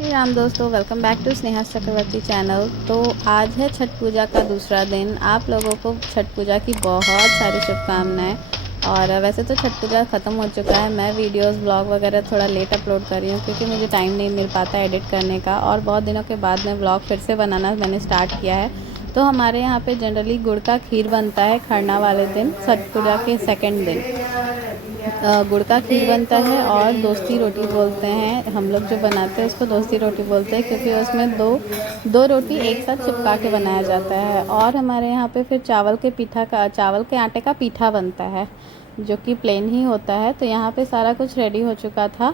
श्री राम दोस्तों, welcome back to Sneha Chakraborty channel. तो आज है छठ पूजा का दूसरा दिन। आप लोगों को छठ पूजा की बहुत सारी शुभकामनाएं। और वैसे तो छठ पूजा ख़त्म हो चुका है। मैं वीडियोस ब्लॉग वगैरह थोड़ा लेट अपलोड कर रही हूँ क्योंकि मुझे टाइम नहीं मिल पाता एडिट करने का, और बहुत दिनों के बाद में ब्लॉग फिर से बनाना मैंने स्टार्ट किया है। तो हमारे यहाँ पे जनरली गुड़ का खीर बनता है खरना वाले दिन, छठ पूजा के सेकेंड दिन गुड़ का खीर बनता है। और दोस्ती रोटी बोलते हैं हम लोग, जो बनाते हैं उसको दोस्ती रोटी बोलते हैं क्योंकि उसमें दो रोटी एक साथ चिपका के बनाया जाता है। और हमारे यहाँ पे फिर चावल के आटे का पीठा बनता है जो कि प्लेन ही होता है। तो यहाँ पे सारा कुछ रेडी हो चुका था।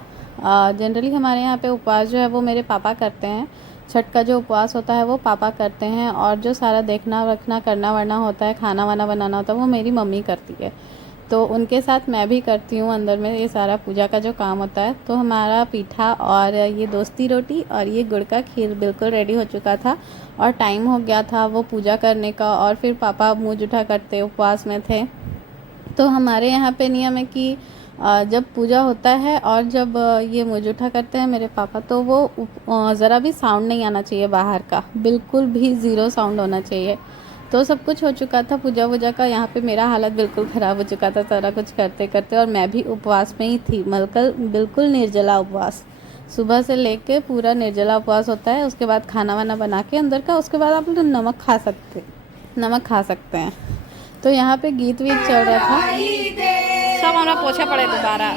जनरली हमारे यहाँ पे उपवास जो है वो मेरे पापा करते हैं। छठ का जो उपवास होता है वो पापा करते हैं, और जो सारा देखना रखना करना वरना होता है, खाना वाना बनाना होता है, वो मेरी मम्मी करती है। तो उनके साथ मैं भी करती हूँ अंदर में ये सारा पूजा का जो काम होता है। तो हमारा पीठा और ये दोस्ती रोटी और ये गुड़ का खीर बिल्कुल रेडी हो चुका था, और टाइम हो गया था वो पूजा करने का। और फिर पापा मुँह जूठा करते उपवास में थे। तो हमारे यहाँ पे नियम है कि जब पूजा होता है और जब ये मुँह जूठा करते हैं मेरे पापा, तो वो ज़रा भी साउंड नहीं आना चाहिए बाहर का, बिल्कुल भी ज़ीरो साउंड होना चाहिए। तो सब कुछ हो चुका था पूजा वूजा का। यहाँ पे मेरा हालत बिल्कुल ख़राब हो चुका था सारा कुछ करते करते, और मैं भी उपवास में ही थी, बिल्कुल निर्जला उपवास। सुबह से लेके पूरा निर्जला उपवास होता है। उसके बाद खाना वाना बना के अंदर का, उसके बाद आप लोग नमक खा सकते हैं। तो यहाँ पे गीत वीत चल रहा था, सब हमारा पोछे पड़े दोबारा।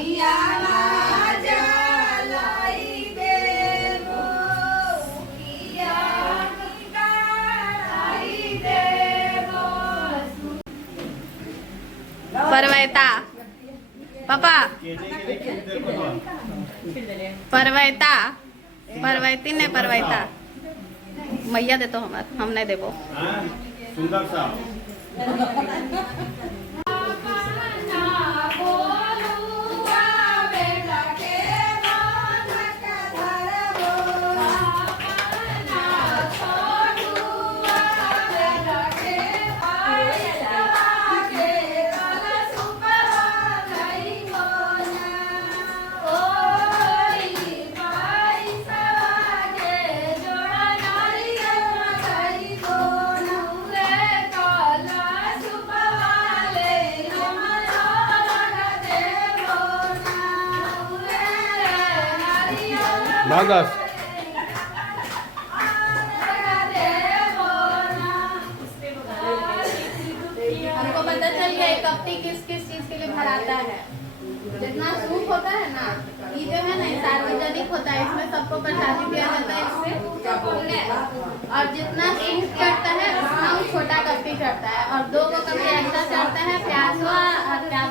परवैता पापा, परवैती ने परवैता मैया दे तो हम नहीं देबो। सुंदर सा भागस हमको पता चल गया कपटी किस किस चीज के लिए भराता है। जितना सूप होता है ना, ये जो है ना सार्वजनिक होता है, इसमें सबको प्रसादी दिया जाता है इससे। और जितना सूप चढ़ता है उतना वो छोटा कपटी चढ़ता है, और 2 को कपटी ऐसा चढ़ता है प्याजवा और प्याज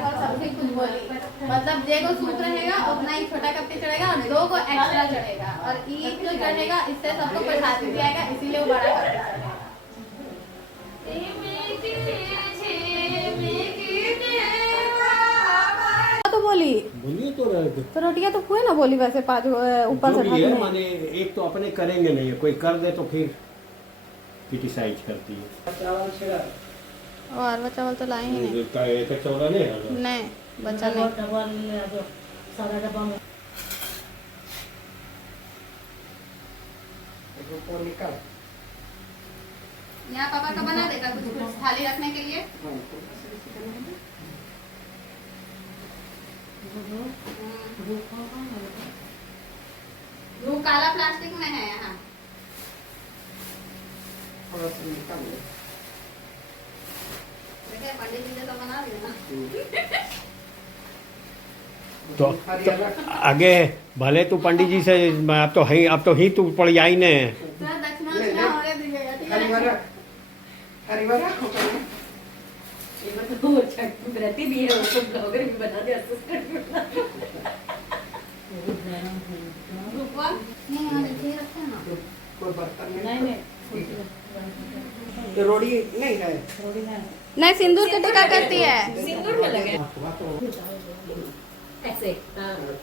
और सब्जी कुछ बोली, मतलब जेगो सूप रहेगा उतना ही छोटा कपटी चढ़ेगा, और 2 को एक्स्ट्रा चढ़ेगा, और एक जो चढ़ेगा इससे सबको प्रसादी दिया जाएगा, इसीलिए वो बड़ा कपटी चढ़ेगा। तो बोलिए तो रोटियां तो हुए ना बोली, वैसे 5 ऊपर से ढक माने एक तो अपने करेंगे नहीं, कोई कर दे तो फिर क्रिटिसाइज करती है। और अरवा चावल तो लाए ही नहीं। नहीं बचा नहीं। यहाँ पापा का बना देगा कुछ थाली रखने के लिए। वो काला प्लास्टिक में है यहाँ। पंडित जी ने तो बना दिया ना। तो आगे भले तू पंडित जी से अब तो ही तू पड़ जाई ने। रहती भी है, उसको ब्लॉगर भी बना दिया। तो रोड़ी नहीं है, नहीं सिंदूर के टीका करती है। सिंदूर में लगे ऐसे।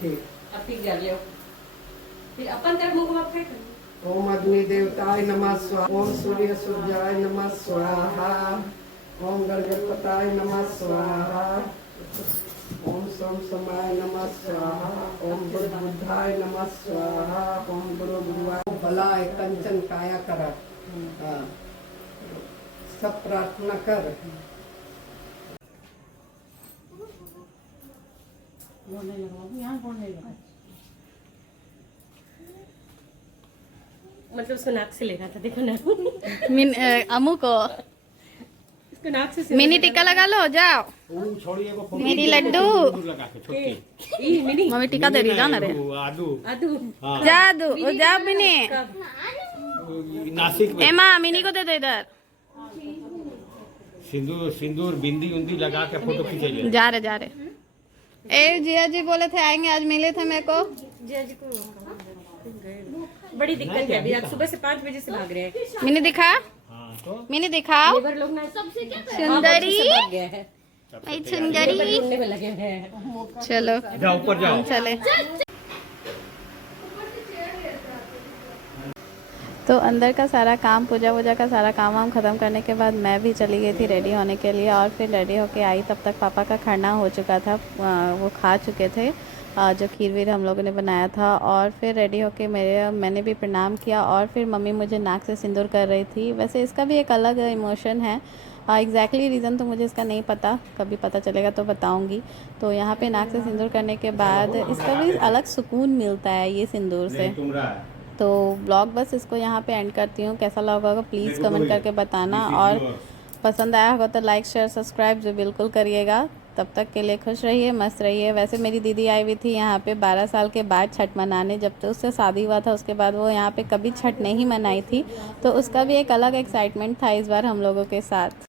ठीक। अब ठीक कर लियो, फिर अपन तरफ मुंह फेंक। ओम अग्नि देवताय नमः स्वाहा, ओम सूर्य सूर्याय नमः स्वाहा, ओम गणपताय नमः स्वाहा। ओम सोम समाय नमः स्वाहा। ओम बुद्धाय नमः स्वाहा। ओम गुरुवाय भलाय कंचन काया कर। हाँ। सब प्रार्थना कर। मतलब उसको नाक से लेना था, देखो ना। अमू को इसको नाक से मिनी टिक्का लगा लो, जाओ। छोड़िए वो मेरी लड्डू लगा के छोटी मिनी मम्मी टिक्का दे रही जा ना रे। आदू आदू हाँ जा दो, जा मिनी। नासिक में एमा मिनी को दे दो इधर। सिंदूर सिंदूर बिंदी उंदी लगा के फोटो खींचेंगे। जा रहे। ए जिया जी बोले थे आएंगे, आज मिले थे मेरे को। जिया जी को बड़ी दिक्कत है अभी, आज सुबह से 5 बजे से भाग रहे हैं। मिनी दिखा, हाँ तो मिनी दिखाओ। लेबर लोग ना सुंदरी, भाग गए हैं, ऐ सुंदरी। ढूंढने में लगे हैं। चलो जाओ ऊपर जाओ। चले। तो अंदर का सारा काम, पूजा वूजा का सारा काम वाम ख़त्म करने के बाद मैं भी चली गई थी रेडी होने के लिए। और फिर रेडी होके आई, तब तक पापा का खाना हो चुका था, वो खा चुके थे जो खीर वीर हम लोगों ने बनाया था। और फिर रेडी होके मैंने भी प्रणाम किया। और फिर मम्मी मुझे नाक से सिंदूर कर रही थी। वैसे इसका भी एक अलग इमोशन है, एग्जैक्टली रीज़न तो मुझे इसका नहीं पता, कभी पता चलेगा तो बताऊंगी। तो यहाँ पे नाक से सिंदूर करने के बाद इसका भी अलग सुकून मिलता है ये सिंदूर से। तो ब्लॉग बस इसको यहाँ पे एंड करती हूँ। कैसा लगा होगा प्लीज़ कमेंट करके बताना, और पसंद आया होगा तो लाइक शेयर सब्सक्राइब जो बिल्कुल करिएगा। तब तक के लिए खुश रहिए, मस्त रहिए। वैसे मेरी दीदी आई हुई थी यहाँ पे 12 साल के बाद छठ मनाने, जब तो उससे शादी हुआ था उसके बाद वो यहाँ पे कभी छठ नहीं मनाई थी। तो उसका भी एक अलग एक्साइटमेंट था इस बार हम लोगों के साथ।